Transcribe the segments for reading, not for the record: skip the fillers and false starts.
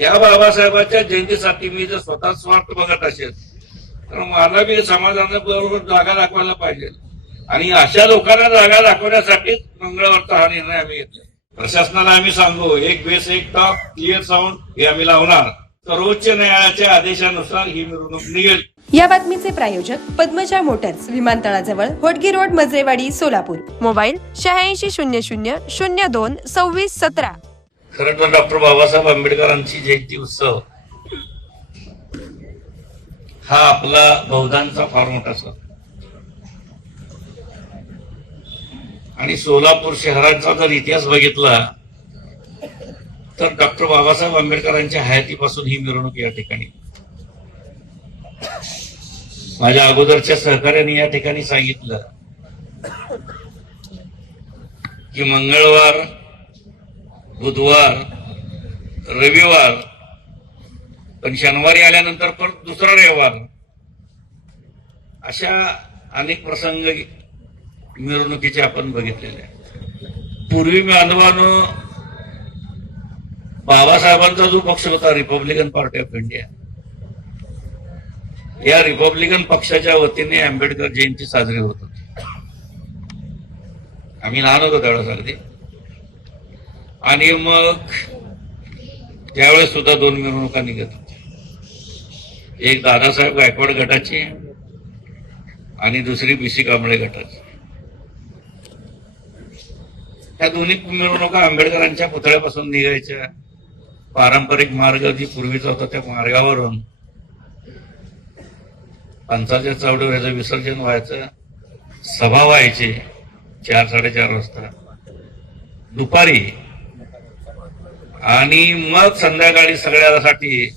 या बाबासाहेबांच्या जयंतीसाठी मी जर स्वतः स्वार्थ बघत असेल तर मला बी समाजाने बरोबर जागा दाखवायला पाहिजे आणि अशा लोकांना जागा दाखवण्यासाठीच मंगळवारचा हा निर्णय आम्ही घेतला. प्रशासनाला आम्ही सांगू एक बेस एक टॉप क्लिअर साऊंड हे आम्ही लावणार. सर्वोच्च न्यायालयाच्या आदेशानुसार ही मिरवणूक निघेल. या बातमीचे प्रायोजक पद्मजा मोटर्स, विमानतळाजवळ होटगी रोड, मजरेवाडी, सोलापूर. मोबाईल 8600022617. खरं तर डॉक्टर बाबासाहेब आंबेडकरांची जयंती उत्सव हा आपला बहुधांचा फार मोठा सण आणि सोलापूर शहराचा जर इतिहास बघितला तर डॉक्टर बाबासाहेब आंबेडकरांच्या हयातीपासून ही मिरवणूक या ठिकाणी. माझ्या अगोदरच्या सहकार्याने या ठिकाणी सांगितलं की मंगळवार, बुधवार, रविवार, पण शनिवारी आल्यानंतर परत दुसरा रविवार, अशा अनेक प्रसंग मिरवणुकीचे आपण बघितलेले आहेत. पूर्वी बांधवानं बाबासाहेबांचा जो पक्ष होता रिपब्लिकन पार्टी ऑफ इंडिया, या रिपब्लिकन पक्षाच्या वतीने आंबेडकर जयंती साजरी होत होती. आम्ही लहान होतो त्यावेळेस अगदी. आणि मग त्यावेळेस सुद्धा दोन मिरवणुका निघत होत्या, एक दादासाहेब गायकवाड गटाची आणि दुसरी बीसी कांबळे गटाची. त्या दोन्ही मिरवणुका आंबेडकरांच्या पुतळ्यापासून निघायच्या. पारंपरिक मार्ग जी पूर्वीचा होता त्या मार्गावरून पंचाच्या चावडीवर याचं विसर्जन व्हायचं. सभा व्हायची 4-4:30 वाजता दुपारी आणि मग संध्याकाळी सगळ्यासाठी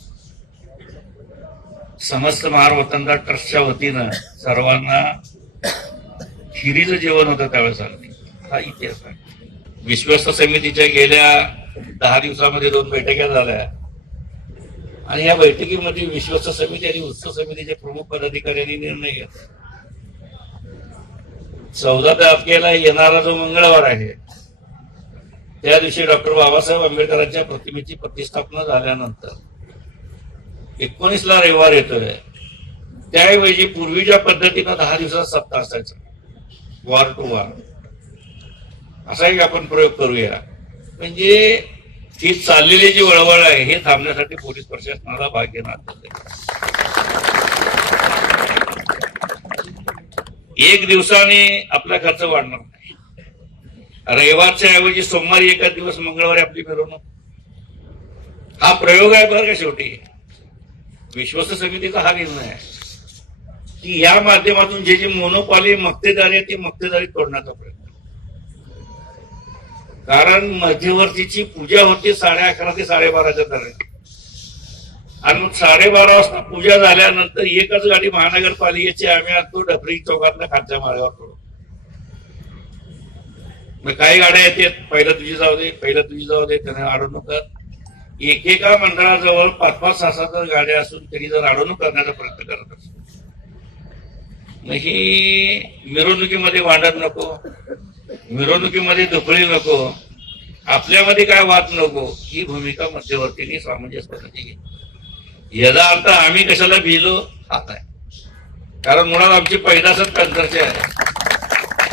समस्त महावतनदार ट्रस्टच्या वतीनं सर्वांना खिरीचं जेवण होतं त्यावेळेस. हा इतिहास आहे. विश्वस्त समितीच्या गेल्या 10 दिवसामध्ये 2 बैठका झाल्या आणि या बैठकीमध्ये विश्वस्त समिती आणि उत्सव समितीचे प्रमुख पदाधिकाऱ्यांनी निर्णय घेतला. 14 तारखेला येणारा जो मंगळवार आहे त्या दिवशी डॉक्टर बाबासाहेब आंबेडकरांच्या प्रतिमेची प्रतिष्ठापना झाल्यानंतर 19ला रविवार येतोय. त्याऐवजी पूर्वीच्या पद्धतीनं 10 दिवसाचा सप्ताह असायचा, वार टू वार. असा एक आपण प्रयोग करूया. म्हणजे ही चाललेली जी वळवळ आहे हे थांबण्यासाठी पोलीस प्रशासनाला भाग घेण्यात आले. एक दिवसाने आपला खर्च वाढणार नाही. रविवारच्या ऐवजी सोमवारी एकाच दिवस मंगळवारी आपली मिरवणूक. हा प्रयोग आहे बरं का. शेवटी विश्वस्त समितीचा हा निर्णय आहे की या माध्यमातून जे मोनोपॉली मक्तेदारी आहे ती मक्तेदारी तोडण्याचा प्रयत्न. कारण मध्यवर्तीची पूजा होती 11:30 ते 12:30च्या दरम्यान आणि मग 12:30 वाजता पूजा झाल्यानंतर एकच गाडी महानगरपालिकेची आम्ही आणतो डफरी चौकातल्या खालच्या मार्गावर पडू. मग काही गाड्या येतात, पहिलं तुझी जाऊ दे, पहिलं तुझी जाऊ दे, त्यांना अडवणूक कर. एकेका मंडळाजवळ 5-5-6-7 गाड्या असून त्यांनी जर अडवणूक करण्याचा प्रयत्न करत असतो. मग ही मिरवणुकीमध्ये भांडण नको, मिरवणुकीमध्ये दुखळी नको, आपल्यामध्ये काय वाद नको, ही भूमिका मध्यवर्तींनी सामंजस्यपणे घेतली. याचा अर्थ आम्ही कशाला भिलो हात आहे. कारण मुळात आमची पैदासच संघर्ष आहे.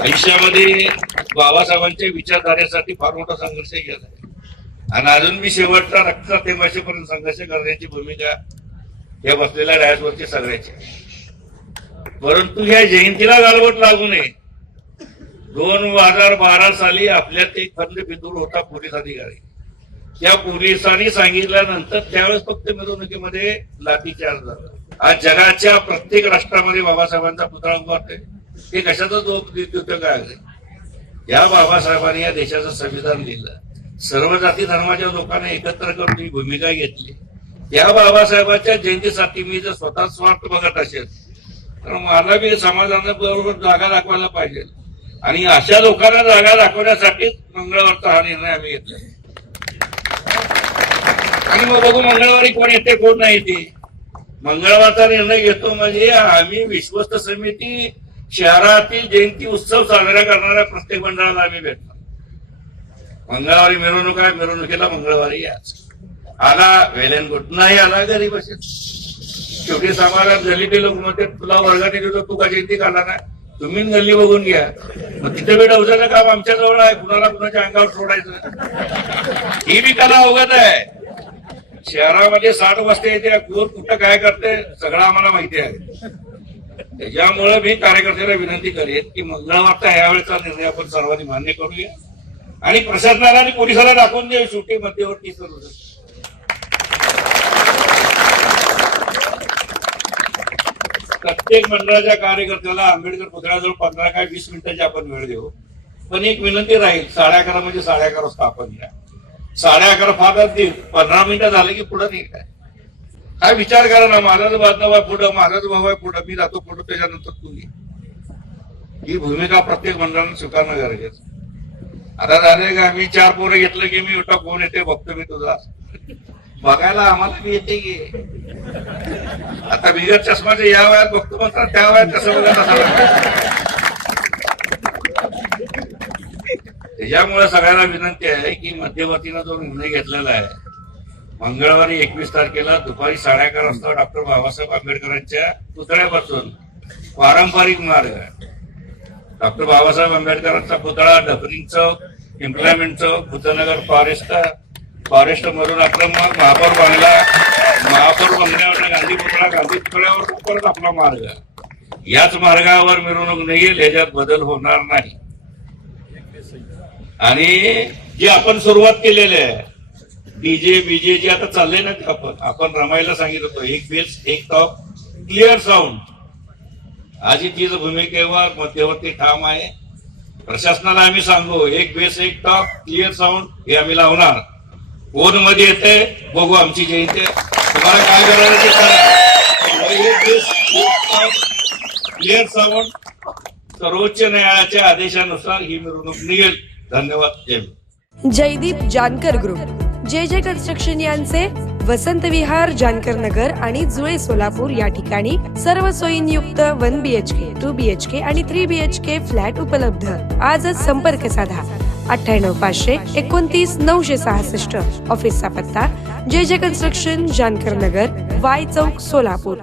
आयुष्यामध्ये बाबासाहेबांच्या विचारधारेसाठी फार मोठा संघर्ष केला आहे आणि अजून मी शेवटचा रक्ता थेंबाशीपर्यंत संघर्ष करण्याची भूमिका या बसलेल्या डायसवरची सगळ्याची. परंतु ह्या जयंतीला गालबोट लागू नये. 2012 साली आपल्यात एक खंडबिंदूर होता पोलीस अधिकारी. त्या पोलिसांनी सांगितल्यानंतर त्यावेळेस फक्त मिरवणुकीमध्ये लाठीचार्ज झाला. आज जगाच्या प्रत्येक राष्ट्रामध्ये बाबासाहेबांचा पुतळा उभारतोय. हे कशाचा उपयोग आहे? या बाबासाहेबांनी या देशाचं संविधान लिहिलं, सर्व जाती धर्माच्या लोकांना एकत्र करून ही भूमिका घेतली. या बाबासाहेबांच्या जयंतीसाठी मी जर स्वतः स्वार्थ बघत असेल तर मला बी समाजाने बरोबर जागा दाखवायला पाहिजे आणि अशा लोकांना जागा दाखवण्यासाठीच मंगळवारचा हा निर्णय आम्ही घेतला. आणि मग बघू मंगळवारी कोण येते कोण नाही येते. मंगळवारचा निर्णय घेतो म्हणजे आम्ही विश्वस्त समिती शहरातील जयंती उत्सव साजरा करणाऱ्या प्रत्येक मंडळाला आम्ही भेटतो. मंगळवारी मिरवणूक आहे, मिरवणुकीला मंगळवारी याच. आला वेल अँड गुड, नाही आला घरी बसेल. शेवटी समाजात गल्लीतले लोक म्हणते तुला वर्गाने देतो, तू का जयंती काढला नाही, तुम्ही गल्ली बघून घ्या. मग तिथे बी डवसाचं काम आमच्या जवळ आहे, कुणाला कुणाच्या अंगावर सोडायचं, ही बी कला अवगत आहे. शहरामध्ये 60 वस्ती येते, कोण कुठं काय करते सगळं आम्हाला माहिती आहे. त्याच्यामुळे मी कार्यकर्त्याला विनंती करेन की मंगळवारचा यावेळेचा निर्णय आपण सर्वांनी मान्य करूया आणि प्रशासनाला आणि पोलिसाला दाखवून देऊ शेवटी मध्यवर्ती करू. प्रत्येक मंडळाच्या कार्यकर्त्याला आंबेडकर पुतळ्याजवळ 15 काय 20 मिनिटाची आपण वेळ देऊ. पण एक विनंती राहील, 11:30 म्हणजे 11:30 वाजता आपण या. 11:30 फारच देईल, 15 मिनिटं झाले की पुढे नाही काय. काय विचार करा ना, माझाच बांधव आहे पुढं, माझाच भाऊ आहे पुढं, मी जातो पुढं, त्याच्यानंतर तू ये. ही भूमिका प्रत्येक मंडळाने स्वीकारणं गरजेचं. आता झाले का, मी 4 पोरं घेतलं की मी उठा कोण येते बघतो मी तुझा, बघायला आम्हाला बी येते की. आता बिगर चष्माचं या वयात बघतो म्हणतात, त्या वयात कसं बघत असा. त्याच्यामुळे सगळ्यांना विनंती आहे की मध्यवर्तीनं जो निर्णय घेतलेला आहे, मंगळवारी 21 तारखेला दुपारी 11:30 वाजता डॉक्टर बाबासाहेब आंबेडकरांच्या पुतळ्यापासून पारंपरिक मार्ग, डॉक्टर बाबासाहेब आंबेडकरांचा पुतळा, डफरिंग चौक, इम्प्लायमेंट चौक, भूतनगर फॉरेस्ट मधून आपलं मग महापौर बंगल्यावर गांधी पुतळा, गांधी पुतळ्यावर परत आपला मार्ग, याच मार्गावर मिरवणूक निघेल, याच्यात बदल होणार नाही. आणि जे आपण सुरुवात केलेली आहे डीजे जे आता चालले ना, आपण रमायला सांगितलं होतं, एक बेस एक टॉप क्लिअर साऊंड, आजी तीच भूमिकेवर मध्यवर्ती ठाम आहे. प्रशासनाला आम्ही सांगू, एक बेस एक टॉप क्लिअर साऊंड हे आम्ही लावणार. फोन मध्ये येते बघू आमची जयंती, तुम्हाला काय करायचं ते करा. एक बेस एक टॉप क्लिअर साऊंड, सर्वोच्च न्यायालयाच्या आदेशानुसार ही मिरवणूक निघेल. धन्यवाद. जय जयदीप जानकर ग्रुप, जे कन्स्ट्रक्शन यांचे वसंत विहार, जानकर नगर आणि जुळे सोलापूर या ठिकाणी सर्व सोयींयुक्त 1 BHK, 2 BHK आणि 3 BHK फ्लॅट उपलब्ध. आजच संपर्क साधा 98 500 29 966. ऑफिसचा पत्ता जे कन्स्ट्रक्शन, जानकर नगर, वाय चौक, सोलापूर.